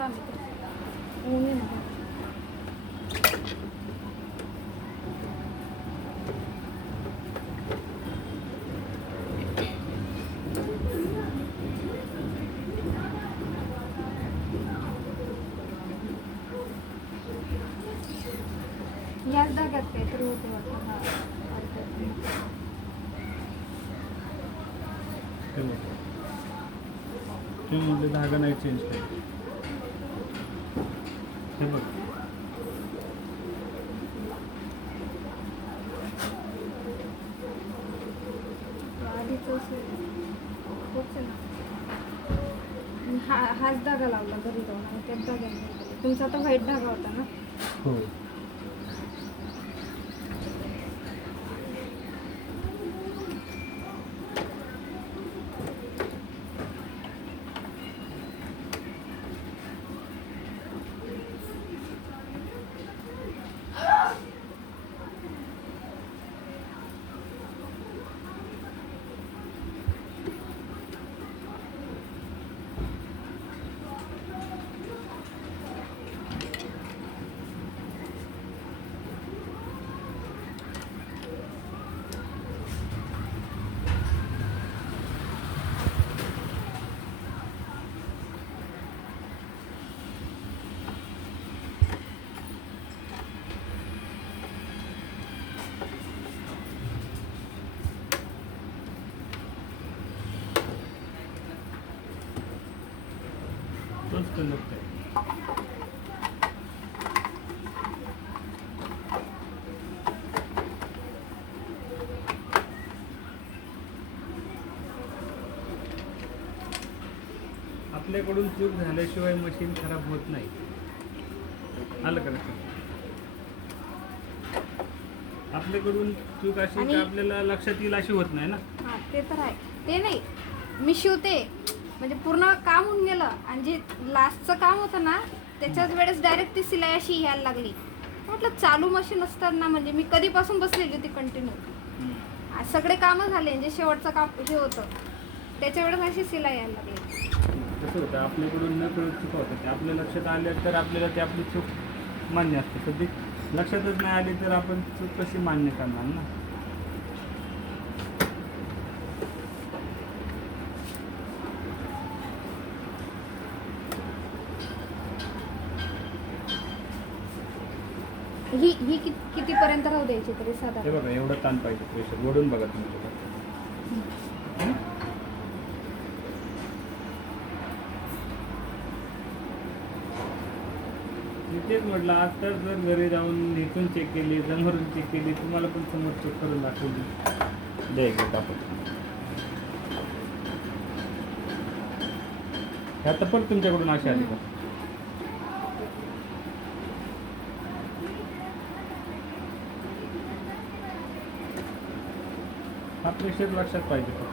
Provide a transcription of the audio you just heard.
आम्ही ते ऊन आहे ना. याच धाग्यात काहीतरी होते वाटतं. हा हे बघ, तुम्ही म्हटलं धागा नाही चेंज केला. हे बघ, आधीच होच ना. हाच धागा लावला घरी जाऊन आणि त्याच धाग्याने तुमचा आता व्हाईट धागा होता ना. हो. तोच कंडक्ट आहे. आपल्याकडून चूक झाल्याशिवाय मशीन खराब होत नाही. आलं का लक्षात? आपल्याकडून चूक अशी आणि- की आपल्याला लक्षात येईल अशी होत नाही ना. हा ते तर आहे. ते नाही मी शिवते म्हणजे पूर्ण काम होऊन गेलं आणि जे लास्टचं काम होतं ना त्याच्याच वेळेस डायरेक्ट ती सिलाई अशी यायला लागली. म्हटलं चालू मशीन असताना म्हणजे मी कधीपासून बसलेली होती कंटिन्यू. सगळे कामं झाले जे शेवटचं काम हे होतं त्याच्या वेळेस अशी सिलाई यायला लागली. कसं होतं आपल्याकडून न कळत चुका होतं ते आपल्या लक्षात आल्या तर आपल्याला ते आपली चूक मान्य असते. कधी लक्षातच नाही आली तर आपण चूक कशी मान्य करणार ना. ही कितीपर्यंत राहू द्यायची तरी हे साधारण? बघा एवढं ताण पाहिजे प्रेशर ओढून बघा तुम्ही. मी तेच म्हटलं आता जर घरी जाऊन इथून चेक केली समोरून चेक केली तुम्हाला पण समोर चेक करून दाखवली द्यायचं आपण. आता पण तुमच्याकडून अशी आली का? हा प्रेशर लक्षात पाहिजे.